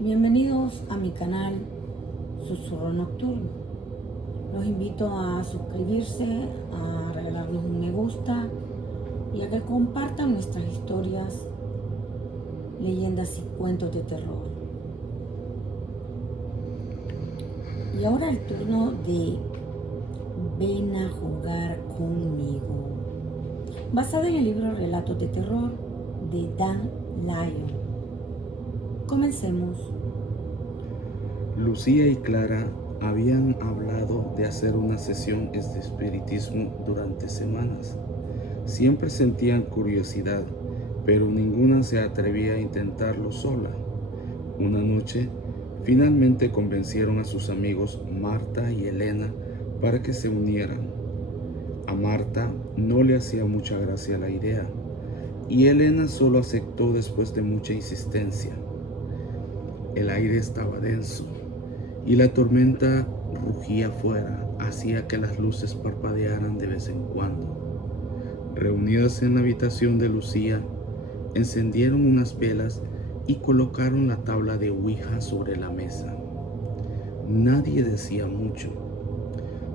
Bienvenidos a mi canal Susurro Nocturno. Los invito a suscribirse, a regalarnos un me gusta y a que compartan nuestras historias, leyendas y cuentos de terror. Y ahora el turno de Ven a jugar conmigo, basado en el libro Relatos de Terror de Dan Lyon. Comencemos. Lucía y Clara habían hablado de hacer una sesión de espiritismo durante semanas. Siempre sentían curiosidad, pero ninguna se atrevía a intentarlo sola. Una noche, finalmente convencieron a sus amigos Marta y Elena para que se unieran. A Marta no le hacía mucha gracia la idea, y Elena solo aceptó después de mucha insistencia. El aire estaba denso y la tormenta rugía afuera, hacía que las luces parpadearan de vez en cuando. Reunidas en la habitación de Lucía, encendieron unas velas y colocaron la tabla de Ouija sobre la mesa. Nadie decía mucho,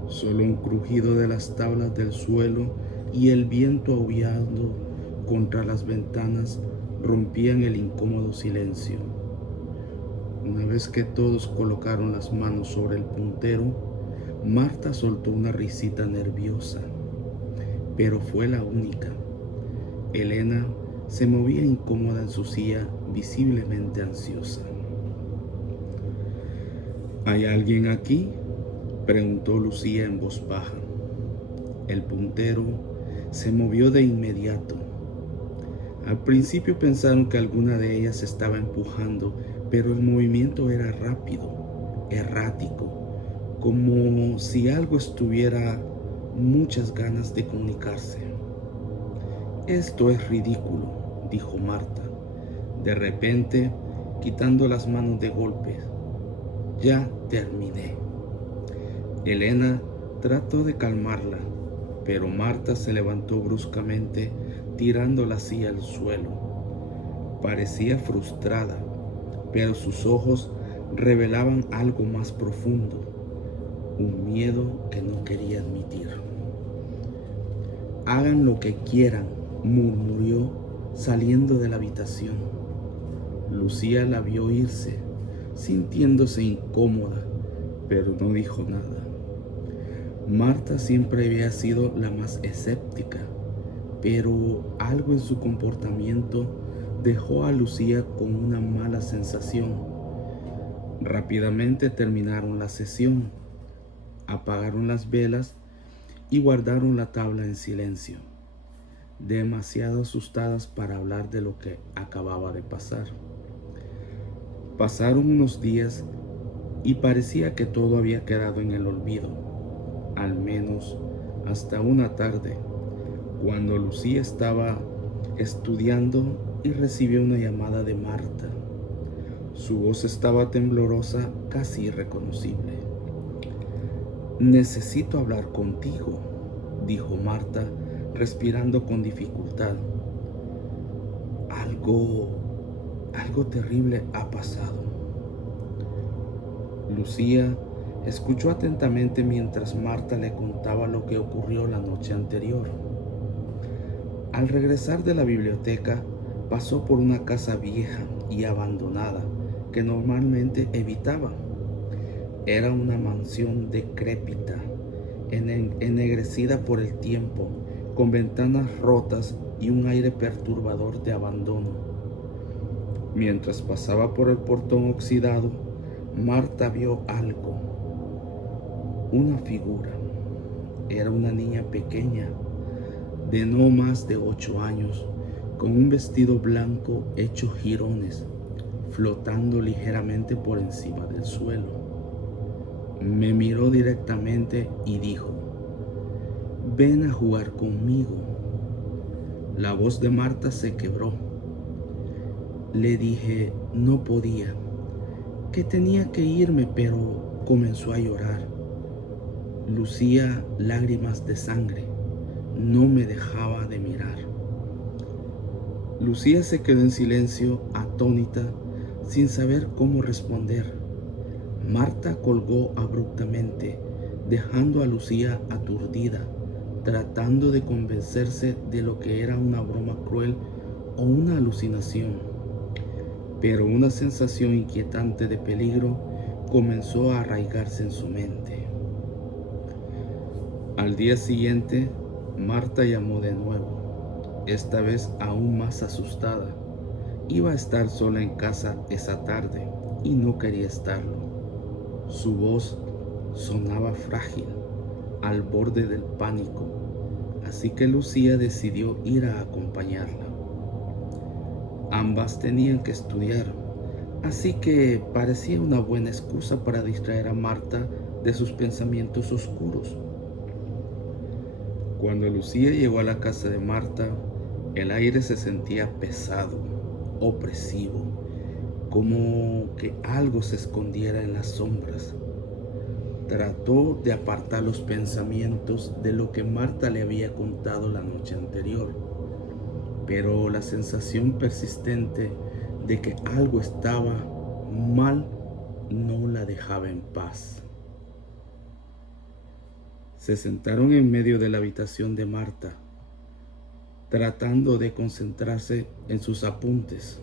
solo un crujido de las tablas del suelo y el viento aullando contra las ventanas rompían el incómodo silencio. Una vez que todos colocaron las manos sobre el puntero, Marta soltó una risita nerviosa, pero fue la única. Elena se movía incómoda en su silla, visiblemente ansiosa. ¿Hay alguien aquí?, preguntó Lucía en voz baja. El puntero se movió de inmediato. Al principio pensaron que alguna de ellas estaba empujando, pero el movimiento era rápido, errático, como si algo estuviera muchas ganas de comunicarse. Esto es ridículo, dijo Marta, de repente quitando las manos de golpe. Ya terminé. Elena trató de calmarla, pero Marta se levantó bruscamente, tirando la silla al suelo. Parecía frustrada, pero sus ojos revelaban algo más profundo, un miedo que no quería admitir. Hagan lo que quieran, murmuró saliendo de la habitación. Lucía la vio irse, sintiéndose incómoda, pero no dijo nada. Marta siempre había sido la más escéptica, pero algo en su comportamiento dejó a Lucía con una mala sensación. Rápidamente terminaron la sesión, apagaron las velas y guardaron la tabla en silencio, demasiado asustadas para hablar de lo que acababa de pasar. Pasaron unos días y parecía que todo había quedado en el olvido, al menos hasta una tarde, cuando Lucía estaba estudiando y recibió una llamada de Marta. Su voz estaba temblorosa, casi irreconocible. «Necesito hablar contigo», dijo Marta, respirando con dificultad. Algo terrible ha pasado». Lucía escuchó atentamente mientras Marta le contaba lo que ocurrió la noche anterior. Al regresar de la biblioteca, pasó por una casa vieja y abandonada que normalmente evitaba. Era una mansión decrépita, ennegrecida por el tiempo, con ventanas rotas y un aire perturbador de abandono. Mientras pasaba por el portón oxidado, Marta vio algo. Una figura. Era una niña pequeña, de no más de 8 años, con un vestido blanco hecho jirones, flotando ligeramente por encima del suelo. Me miró directamente y dijo: «Ven a jugar conmigo». La voz de Marta se quebró. Le dije no podía, que tenía que irme, pero comenzó a llorar. Lucía lágrimas de sangre. No me dejaba de mirar. Lucía se quedó en silencio, atónita, sin saber cómo responder. Marta colgó abruptamente, dejando a Lucía aturdida, tratando de convencerse de lo que era una broma cruel o una alucinación. Pero una sensación inquietante de peligro comenzó a arraigarse en su mente. Al día siguiente, Marta llamó de nuevo, esta vez aún más asustada. Iba a estar sola en casa esa tarde y no quería estarlo. Su voz sonaba frágil, al borde del pánico, así que Lucía decidió ir a acompañarla. Ambas tenían que estudiar, así que parecía una buena excusa para distraer a Marta de sus pensamientos oscuros. Cuando Lucía llegó a la casa de Marta, el aire se sentía pesado, opresivo, como que algo se escondiera en las sombras. Trató de apartar los pensamientos de lo que Marta le había contado la noche anterior, pero la sensación persistente de que algo estaba mal no la dejaba en paz. Se sentaron en medio de la habitación de Marta, tratando de concentrarse en sus apuntes,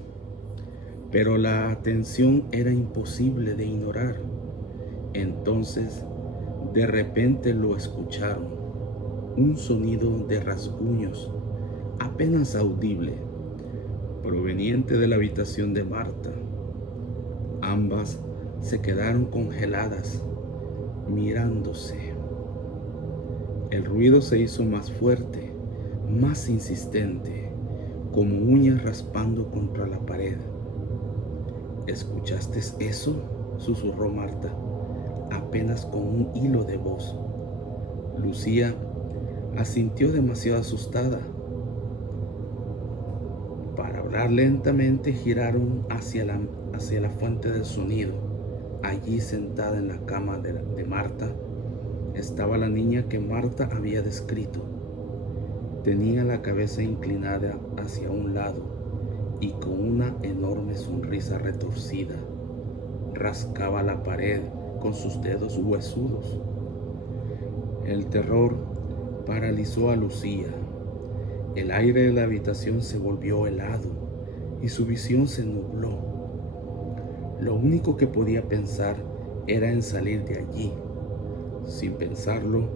pero la atención era imposible de ignorar. Entonces, de repente lo escucharon, un sonido de rasguños, apenas audible, proveniente de la habitación de Marta. Ambas se quedaron congeladas, mirándose. El ruido se hizo más fuerte, más insistente, como uñas raspando contra la pared. ¿Escuchaste eso?, susurró Marta, apenas con un hilo de voz. Lucía asintió demasiado asustada. Para hablar lentamente giraron hacia la fuente del sonido. Allí, sentada en la cama de Marta, estaba la niña que Marta había descrito. Tenía la cabeza inclinada hacia un lado y con una enorme sonrisa retorcida. Rascaba la pared con sus dedos huesudos. El terror paralizó a Lucía. El aire de la habitación se volvió helado y su visión se nubló. Lo único que podía pensar era en salir de allí. Sin pensarlo,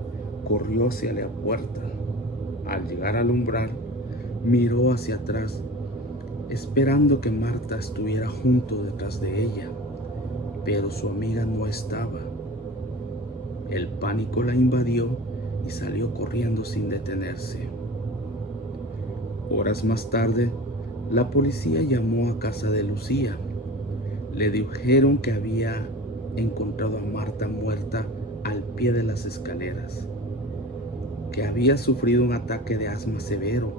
corrió hacia la puerta. Al llegar al umbral, miró hacia atrás, esperando que Marta estuviera junto detrás de ella, pero su amiga no estaba. El pánico la invadió y salió corriendo sin detenerse. Horas más tarde, la policía llamó a casa de Lucía. Le dijeron que había encontrado a Marta muerta al pie de las escaleras, que había sufrido un ataque de asma severo,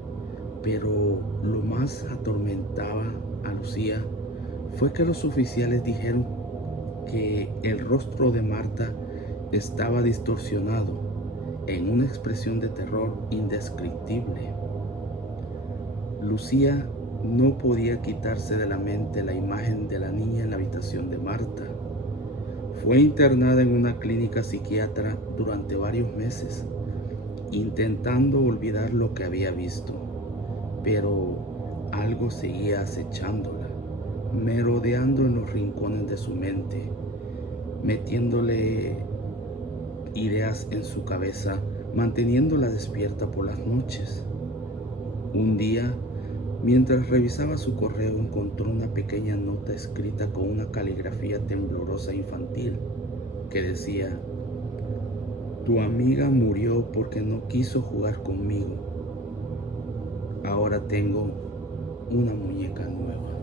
pero lo más atormentaba a Lucía fue que los oficiales dijeron que el rostro de Marta estaba distorsionado en una expresión de terror indescriptible. Lucía no podía quitarse de la mente la imagen de la niña en la habitación de Marta. Fue internada en una clínica psiquiátrica durante varios meses, intentando olvidar lo que había visto, pero algo seguía acechándola, merodeando en los rincones de su mente, metiéndole ideas en su cabeza, manteniéndola despierta por las noches. Un día, mientras revisaba su correo, encontró una pequeña nota escrita con una caligrafía temblorosa infantil que decía: "Tu amiga murió porque no quiso jugar conmigo. Ahora tengo una muñeca nueva".